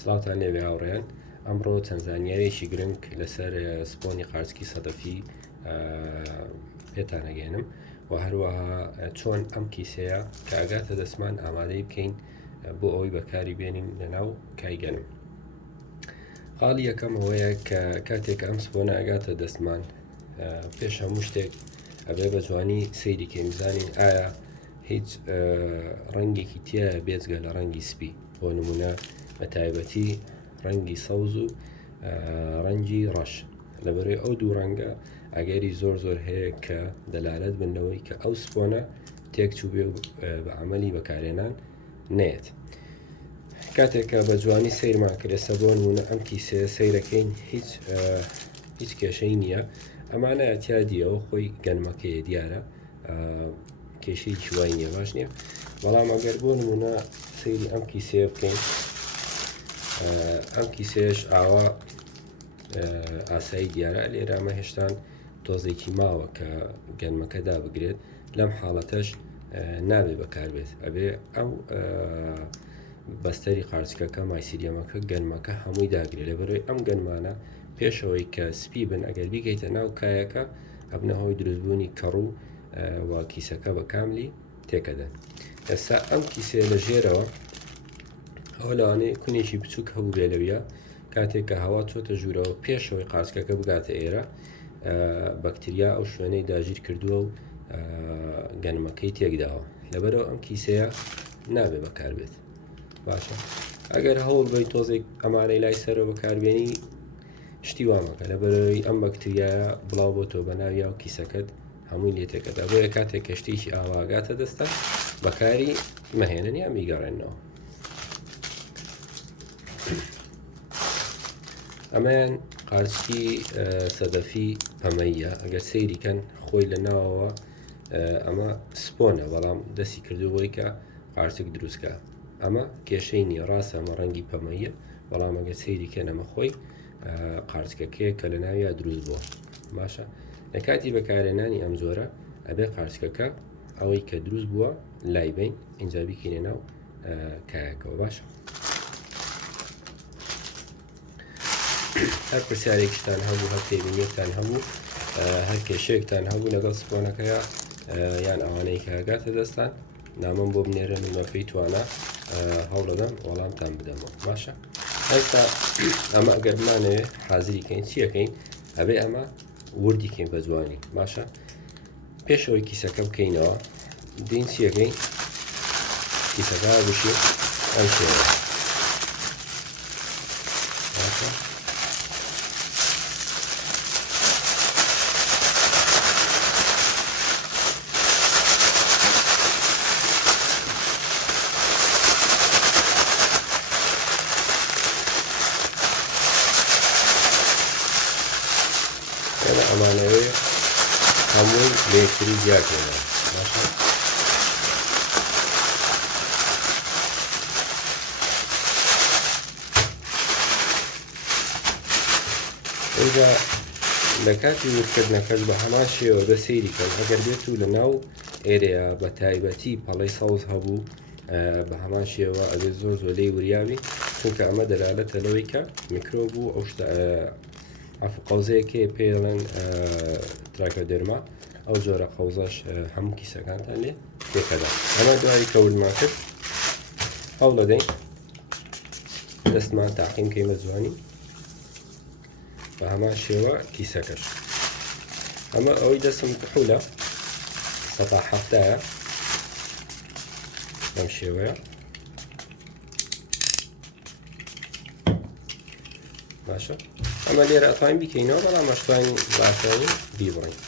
سڵاوتان لێبێ هاوڕێیان. ئەمڕۆ چەند زانیاریەکی گرنگ لەسەر سپۆنی قارچکی سەدەفی پێتان ئەگەێنم و هەروەها چۆن ئەم کیسەیە کە ئەگاتە دەستمان ئامادەی بکەین بۆ ئەوەی بەکاری بێنین لەناو کایگەنم. خاڵی یەکەم ئەوەیە کە کاتێک ئەم سپۆنە ئەگاتە دەستمان پێش هەموو شتێک ئەبێ بە جوانی سەیری کەین بزانین ئایا هیچ ڕەنگێکی تایە بێجگە لە ڕەنگی سپی، بۆ نمونە بە تایبەتی ڕەنگی سەوز و ڕەنگی ڕەش. لەبەرەوەی ئەو دوو ڕەنگە ئەگەری زۆر هەیە کە دەلالەت بنەوەی کە ئەو سپۆنە تێکچوو بێ بە عەمەلی بەکارهێنان نێت. کاتێککە بە جوانی سەیرمان کرێسە بۆ نمونە ئەم کیسەیە سەیرەکەین هیچ کێشەی نییە، ئەمانە ئەتیادیەوە خۆی گەنمەکەیە دیارە، کێشەی جوای نییە، باش نییە. بەڵام ئەگەر بۆ نمونە سەیری ئەم کیسەیە بکەین، ئەم کیسەیەش ئاوا ئاسایی دیارە، لێرە ئەمە هێشتان تۆزێکی ماوە کە گەنمەکە دابگرێت، لەم حاڵەتەش نابێ بەکاربێت، ئەبێ ئەو بەستەری قارچکەکە مایسیریەمەکە گەنمەکە هەمووی داگرێت. لەبەرەوەی ئەم گەنمانە پێشەوەی کە سپی بن ئەگەر بیکەیتە ناو کایەکە ئەبنە هۆی دروستبوونی کەڕوو و کیسەکە بە کاملی تێکەدەن. ئێستا ئەم کیسەیە لە ژێرەوە ئەو لەوانەیە کونێکی بچووک هەبوو بێ لەویە، کاتێک کە هەوا چۆتە ژوورەوە پێشەوەی قارچکەکە بگاتە ئێرە، بەکتریا ئەو شوێنەی داگیر کردووە و گەنمەکەی تێکداوە، لەبەرەوە ئەم کیسەیە نابێ بەکاربێت. باشە، ئەگەر هەوڵ بەی تۆزێک ئەمانەی لای سەرەوە بەکاربێنی شتی وامەکە، لەبەرەوەی ئەم بەکتریایە بڵاو بۆ تۆ بەناویا و کیسەکەت هەمووی لێ تێکەدا. بۆیە کاتێک کەشتێکی ئاواگاتە دەستە بەکاری مەهێنن یا میگەڕێنەوە. ئەمەیان قارچکی سەدەفی پەمەیە، ئەگەر سەیریکەن خۆی لە ناوەوە ئەمە سپۆنە، بەڵام دەستی کردوەوەی کە قارچک دروستکە. ئەمە کێشەی نییە، ڕاستە ئەمە ڕەنگی پەمەیە، بەڵام ئەگەر سەیریکەن ئەمە خۆی قارچکەکەیە کە لە ناویا دروست بووە. باشە، لە کاتی بەکارهێنانی ئەم جۆرە ئەبێ قارچکەکە ئەوەی کە دروست بووە لای بین، ئینجا بیکەینە ناو کایەکەوە. باشە، هەر پرسیارێکتان هەبوو، هەر پێبینیەکتان هەبوو، هەر کێشەیەکتان هەبوو لەگەڵ سپۆنەکەیە یان ئەوانەی کە هەگاتە دەستان، نامەم بۆ بنێرن و مەپەی توانە هەوڵەدەم وەڵامتان بدەمەوە. باشە، ئێستا ئەمە ئەگەر بمانەوێ حازریکەین چیەکەین؟ ئەبێ ئەمە وردیکەین بە جوانی. باشە، پێشەوەی کیسەکە بکەینەوە، دین چیەکەین؟ کیسەکە بشی ئەم شێوە. باشە، ئەمانەوێ هەمووی لە یەکتری جیاکێنەوە. باشە، ئەوجا لە کاتی وردکردنەکەش بە هەمان شێوە بە سەیریکەن، ئەگەر بێت و لە ناو ئێرەیە بە تایبەتی پەڵەی سەوز هەبوو، بە هەمان شێوە ئەبێت زۆر لێی وریاوی، چونکە ئەمە دەلالەتە لەوەی کە میکرۆب و ئەو قەوزەیەکێ پێڵێن تراکۆدێرما، ئەو جۆرە قەوزەش هەموو کیسەکانتان لێ تێکەدا. ئەمە دوایی کە وردمان کرد هەوڵ دەدەین دەستمان تاقیم بکەین بە جوانی، بە هەمان شێوە کیسەکەش. ئەمە ئەوەی دەستم کحولە 170ە، بەم شێوەیە. باشە، ئەمە لێرە ئەتوانین بیکەینەوە، بەڵام ئەشتوانین باشانی بیبڕین.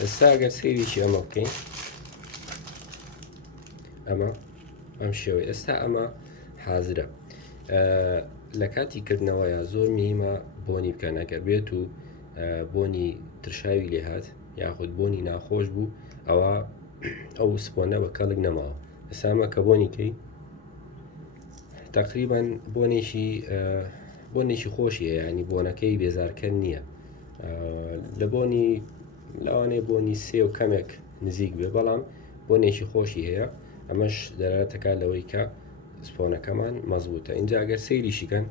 ئێستا ئەگەر سەیریکی ئەمە بکەین، ئەمە ئەم شێوەیە. ئێستا ئەمە حازرە. لە کاتی کردنەوەیە زۆر میمە بۆنی بکەن، ئەگەر بێت و بۆنی ترشاوی لێهات یاخود بۆنی ناخۆش بوو، ئەوە ئەو سپۆنە بە کەڵک نەماوە. ئێستا ئەمە کە بۆنی کەی تقریبان بۆنێکی خۆشیە، ینی بۆنەکەی بێزارکەر نییە. لە بۆنی لەوانەیە بۆنی سێ و کەمێک نزیک بێ، بەڵام بۆنێکی خۆشی هەیە ئەمەش دەراتەکە لەوەی کە سپۆنەکەمان مەزبوطە. اینجا ئەگەر سەیریشیکەن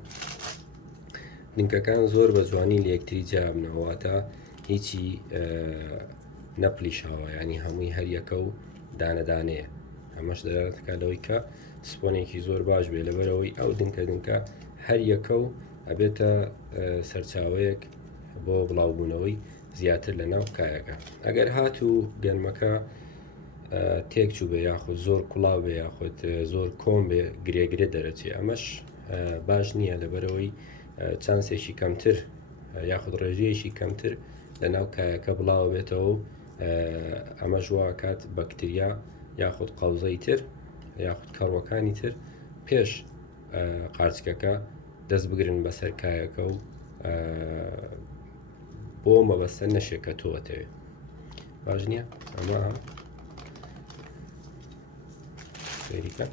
دنکەکان زۆر بە جوانی لە یەکتری جیابنەوەواتە هیچی نەپلیشاوە ینی هەمووی هەریەکە و دانەدانەیە ئەمەش دەراتەکە لەوەی کە سپۆنێکی زۆر باش بێ لەبەرەوەی ئەو دنکە هەریەکە و ئەبێتە سەرچاوەیەک بۆ بڵاوبوونەوەی زیاتر لە ناو کایەکە. ئەگەر هات و گەنمەکە تێکچوو بێ یاخود زۆر کوڵاو بێ یاخود زۆر کۆم بێ گرێگرێ دەرەچێ ئەمەش باش نییە لەبەرەوەی چانسێکی کەمتر یاخود ڕێژەیەشی کەمتر لە ناو کایەکە بڵاو بێتەوە و ئەمە ژواکات بەکتریا یاخود قەوزەی تر یاخود کەڕوەکانی تر پێش قارچکەکە دەست بگرن بەسەر کایەکە و بۆ مەبەستە نەشێکە تۆوەتەوێ باش نییە ئەمە فێریکە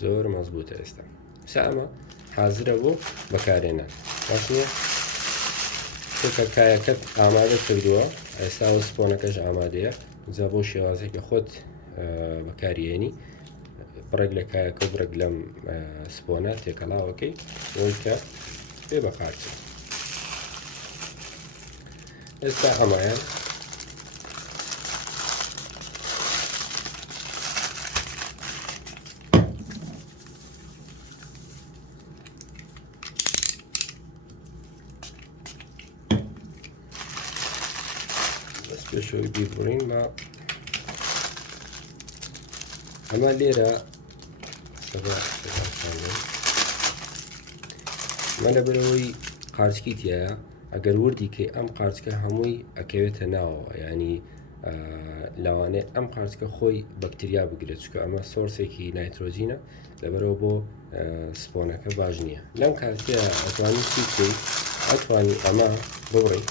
زۆر مەزبوطە ئێستا ئەمە حازرە بۆ بەکارێنان باش نییە چونکە کایەکەت ئامادە کردووە ئێستا و سپۆنەکەش ئامادەیە جا بۆ شێوازێکە خۆت بەکارێنی بڕێک لە کایەکە بڕێک لەم سپۆنە تێکەڵاوەکەی بۆی کە بێ بە قارچە ئێستا ئەمایان پێشەوەی بیبڕین بە ئەمە لێرە مە لەبەرەوەی قارچکی تایە ئەگەر وردی کەی ئەم قارچکە هەمووی ئەکەوێتە ناوەوە ینی لەوانەیە ئەم قارچکە خۆی بەکتریا بگرێت چکە ئەمە سۆرسێکی نایترۆجینە لەبەرەوە بۆ سپۆنەکە باش نییە لەم کاتەیە ئەتوانی چی ئەتوانی ئەمە ببڕیت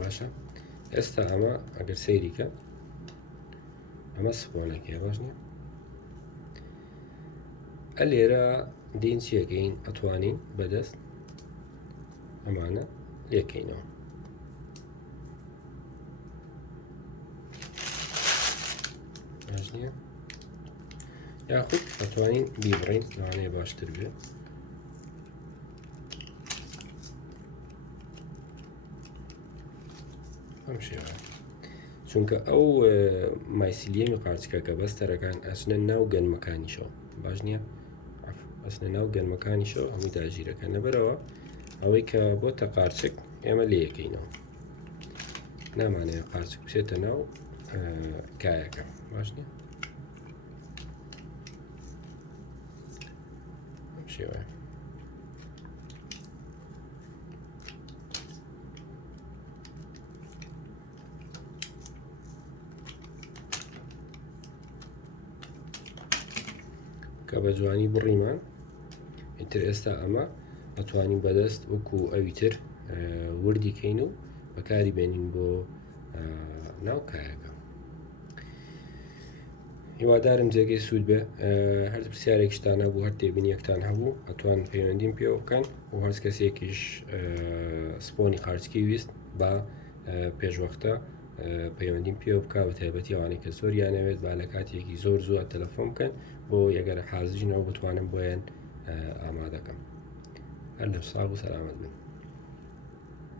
باشە ئێستا ئەمە ئەگەر سەیریکە ئەمە سپۆنەکەی باش نییە ئە لێرە دین چیەکەین ئەتوانین بەدەست ئەمانە لێکەینەوە باش نییە یاخود ئەتوانین بیبڕین لەوانەیە باشتر بێت ئەم شێوە چونکە ئەو مایسیلیەمی قارچکە کە بەستەرەکان ئەچنە ناو گەنمەکانیشەوە باش نییە ئەچنە ناو گەنمەکانیشەوە هەمووی داژیرەکە لەبەرەوە ئەوەی کە بۆتە قارچک ئێمە لێ یەکەینەوە نامانەیە قارچک بچێتە ناو کایەکە باش نییە ئەم شێوە کە بە جوانی بڕیمان ئیتر ئێستا ئەمە ئەتوانین بەدەست وەکو ئەوی تر وردی کەین و بەکاری بێنین بۆ ناو کایەکە هیوادارم جێگەی سوود بێ هەر پرسیارێکشتان هەبوو هەر تێبینیەکتان هەبوو ئەتوان پەیوەندیم پێوە بکەن و هەرس کەسێکیش سپۆنی قارچکی ویست بە پێشوەختە پەیوەندیم پێوە بکە بە تایبەتی ئەوانەی کە زۆریانەوێت با لە کاتێکی زۆر زووە تەلەفۆن بکەن بۆ یەگەر حازرینەوە بتوانم بۆیان ئامادەکەم هەر لە ساغ و سەلامەت بن